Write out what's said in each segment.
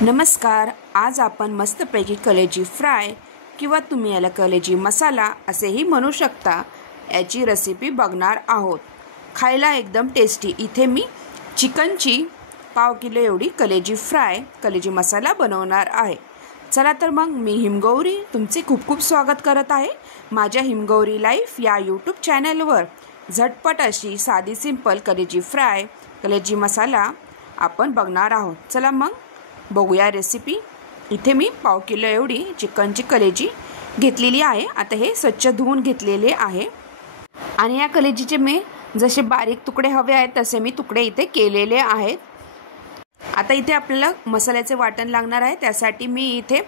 नमस्कार। आज आपण मस्तपैकी कलेजी फ्राय किंवा तुम्ही याला कलेजी मसाला असेही म्हणू शकता याची रेसिपी बघणार आहोत। खायला एकदम टेस्टी इथे मी चिकनची पाव किलो एवढी कलेजी फ्राय कलेजी मसाला बनवणार आहे। चला तर मग मी हिमगौरी तुमचे खूप खूप स्वागत करत आहे माझ्या हिमगौरी लाईफ या यूट्यूब चॅनलवर। झटपट अशी साधी सिंपल कलेजी फ्राय कलेजी मसाला आपण बघणार आहोत। चला मग बघूया रेसिपी। इथे मी पाव किलो एवढी चिकनची कलेजी घेतलेली आहे। आता हे स्वच्छ धुवून घेतलेले आहे आणि या कलेजीचे मी जसे बारीक तुकडे हवे आहेत तसे मी तुकडे इथे केलेले आहेत। आता इथे आपल्याला मसाल्याचे वाटण लागणार आहे। त्यासाठी मी इथे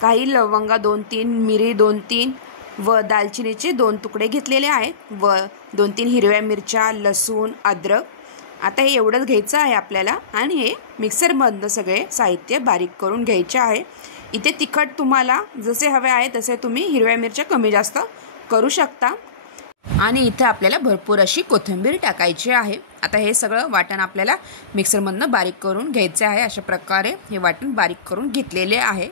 काही लवंगा 2-3, मिरी 2-3 व दालचिनीचे 2 तुकडे घेतलेले आहेत व 2-3 हिरव्या मिरच्या, लसूण, अद्रक। आता हे एवढंच घ्यायचं आहे आपल्याला आणि हे मिक्सरमधनं सगळे साहित्य बारीक करून घ्यायचे आहे। इथे तिखट तुम्हाला जसे हवे आहे तसे तुम्ही हिरव्या मिरच्या कमी जास्त करू शकता आणि इथे आपल्याला भरपूर अशी कोथिंबीर टाकायची आहे। आता हे सगळं वाटण आपल्याला मिक्सरमधनं बारीक करून घ्यायचे आहे। अशा प्रकारे हे वाटण बारीक करून घेतलेले आहे।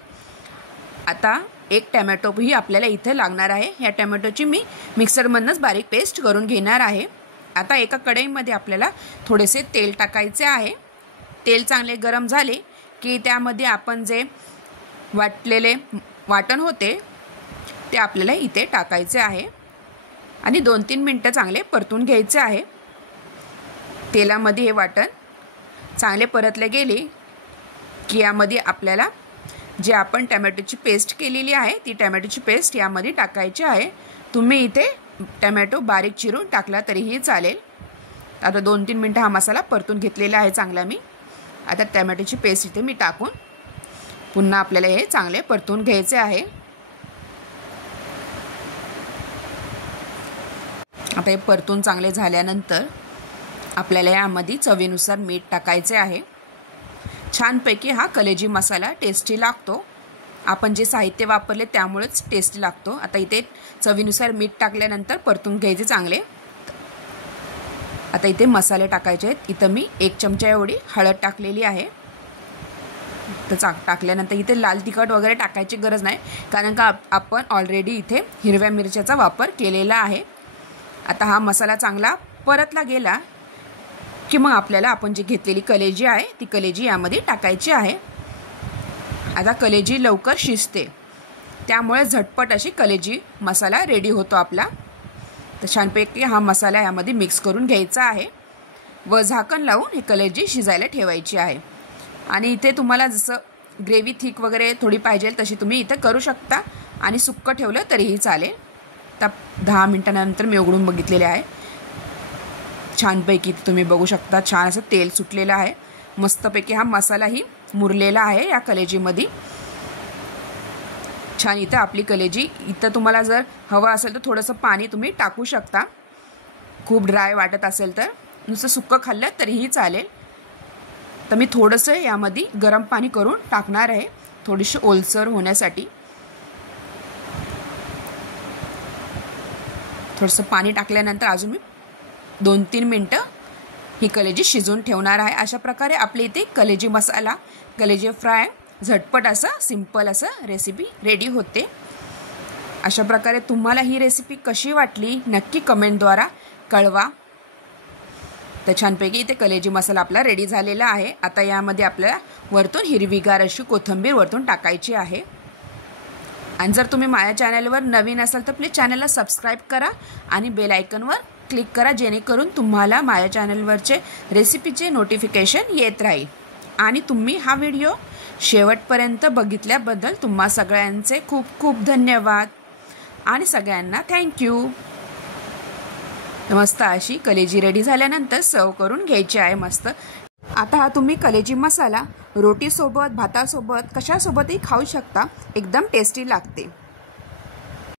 आता एक टोमॅटोही आपल्याला इथे लागणार आहे। या टोमॅटोची मी मिक्सरमधनंच बारीक पेस्ट करून घेणार आहे। आता एका कढईमध्ये आपल्याला थोडेसे तेल टाकायचे आहे। तेल चांगले गरम झाले की त्यामध्ये आपण जे वाटलेले वाटण होते ते आपल्याला इथे टाकायचे आहे आणि 2-3 मिनिटं चांगले परतून घ्यायचे आहे। तेलामध्ये हे वाटण चांगले परतले गेले की यामध्ये आपल्याला जे आपण टोमॅटोची पेस्ट केलेली आहे ती टोमॅटोची पेस्ट यामध्ये टाकायची आहे। तुम्ही इथे टोमॅटो बारीक चिरून टाकला तरीही चालेल। आता 2-3 मिनिटं हा मसाला परतून घेतलेला आहे चांगला मी। आता टोमॅटोची पेस्ट इथे मी टाकून पुन्हा आपल्याला हे चांगले परतून घ्यायचे आहे। आता हे परतून चांगले झाल्यानंतर आपल्याला यामध्ये चवीनुसार मीठ टाकायचे आहे। छानपैकी हा कलेजी मसाला टेस्टी लागतो। आपण जे साहित्य वापरले त्यामुळेच टेस्टी लागतो। आता इथे चवीनुसार मीठ टाकल्यानंतर परतून घ्यायचे चांगले। आता इथे मसाले टाकायचे आहेत। इथं मी 1 चमचा एवढी हळद टाकलेली आहे। तर टाकल्यानंतर इथे लाल तिखट वगैरे टाकायची गरज नाही कारण का आपण ऑलरेडी इथे हिरव्या मिरच्याचा वापर केलेला आहे। आता हा मसाला चांगला परतला गेला की मग आपल्याला आपण जी घेतलेली कलेजी आहे ती कलेजी यामध्ये टाकायची आहे। आता कलेजी लवकर शिजते त्यामुळे झटपट अशी कलेजी मसाला रेडी होतो आपला। तर छानपैकी हा मसाला यामध्ये मिक्स करून घ्यायचा आहे व झाकण लावून ही कलेजी शिजायला ठेवायची आहे। आणि इथे तुम्हाला जसं ग्रेव्ही थिक वगैरे थोडी पाहिजे तशी तुम्ही इथे करू शकता आणि सुक्कं ठेवलं तरीही चालेल। तर 10 मिनिटांनंतर मी उघडून बघितलेले आहे। छानपैकी तुम्ही बघू शकता छान असं तेल सुटलेलं आहे। मस्तपैकी हा मसालाही मुरलेला आहे या कलेजीमध्ये। छान इथं आपली कलेजी इथं तुम्हाला जर हवं असेल तर थोडंसं पाणी तुम्ही टाकू शकता। खूप ड्राय वाटत असेल तर नुसतं सुक्कं खाल्लं तरीही चालेल। तर मी थोडंसं यामध्ये गरम पाणी करून टाकणार आहे थोडीशी ओलसर होण्यासाठी। थोडंसं पाणी टाकल्यानंतर अजून मी 2-3 मिनिटं ही कलेजी शिजवून ठेवणार आहे। अशा प्रकारे आपली इथे कलेजी मसाला कलेजी फ्राय झटपट असं सिंपल असं रेसिपी रेडी होते। अशा प्रकारे तुम्हाला ही रेसिपी कशी वाटली नक्की कमेंटद्वारा कळवा। तर छानपैकी इथे कलेजी मसाला आपला रेडी झालेला आहे। आता यामध्ये आपल्याला वरतून हिरवीगार अशी कोथिंबीर वरतून टाकायची आहे। आणि जर तुम्ही माझ्या चॅनलवर नवीन असाल तर प्लीज चॅनलला सबस्क्राईब करा आणि बेल आयकॉनवर क्लिक करा जेणेकरून तुम्हाला माझ्या चॅनलवरचे रेसिपीचे नोटिफिकेशन येत राहील। आणि तुम्ही हा व्हिडिओ शेवटपर्यंत बघितल्याबद्दल तुम्हा सगळ्यांचे खूप खूप धन्यवाद आणि सगळ्यांना थँक्यू। मस्त अशी कलेजी रेडी झाल्यानंतर सर्व करून घ्यायची आहे मस्त। आता हा तुम्ही कलेजी मसाला रोटीसोबत भातासोबत कशासोबतही खाऊ शकता। एकदम टेस्टी लागते।